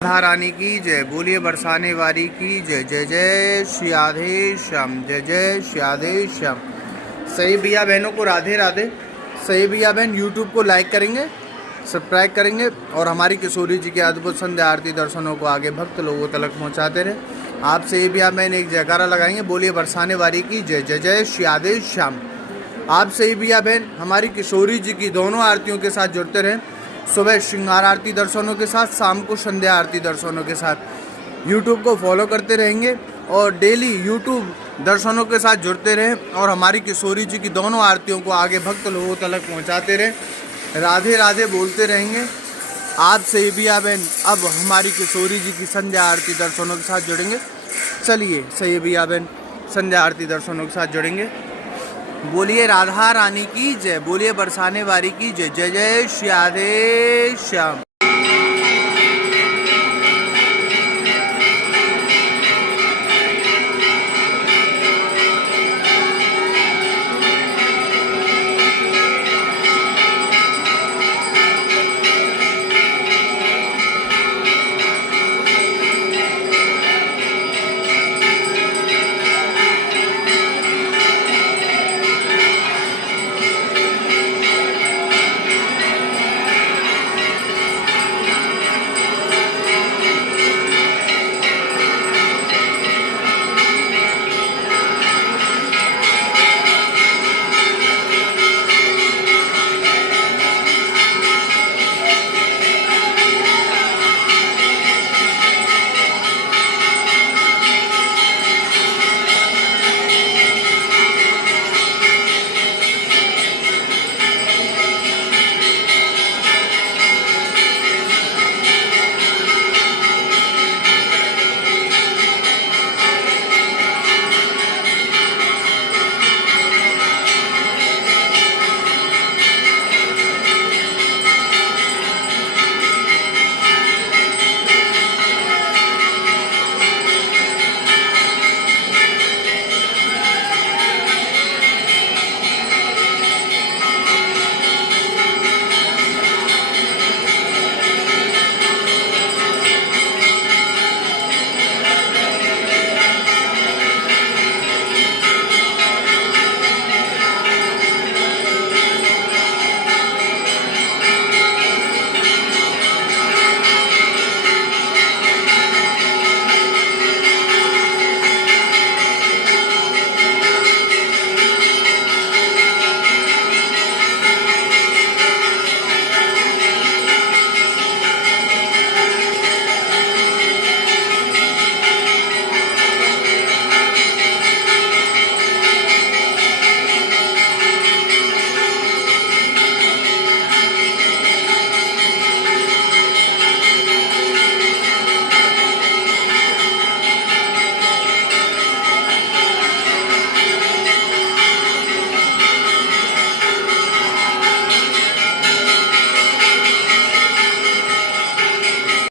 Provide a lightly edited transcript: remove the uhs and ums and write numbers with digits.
राधा रानी की जय, बोलिए बरसाने वाली की जय। जय जय श्री राधे श्याम, जय जय श्री राधे श्याम। सही भैया बहनों को राधे राधे। सही भैया बहन यूट्यूब को लाइक करेंगे, सब्सक्राइब करेंगे और हमारी किशोरी जी के अद्भुत संध्या आरती दर्शनों को आगे भक्त लोगों तक पहुंचाते रहे। आप सही भैया बहन एक जयकारा लगाएंगे, बोलिए बरसाने वाली की जय। जय जय श्री राधे श्याम। आप सही भैया बहन हमारी किशोरी जी की दोनों आरतियों के साथ जुड़ते रहें, सुबह श्रृंगार आरती दर्शनों के साथ, शाम को संध्या आरती दर्शनों के साथ। यूट्यूब को फॉलो करते रहेंगे और डेली यूट्यूब दर्शनों के साथ जुड़ते रहें और हमारी किशोरी जी की दोनों आरतियों को आगे भक्त लोगों तक पहुंचाते रहें। राधे राधे बोलते रहेंगे। आप से भी बहन अब हमारी किशोरी जी की संध्या आरती दर्शनों के साथ जुड़ेंगे। चलिए सही भी बहन संध्या आरती दर्शनों के साथ जुड़ेंगे। बोलिए राधा रानी की जय, बोलिए बरसाने वाली की जय। जय जय श्री राधे श्याम।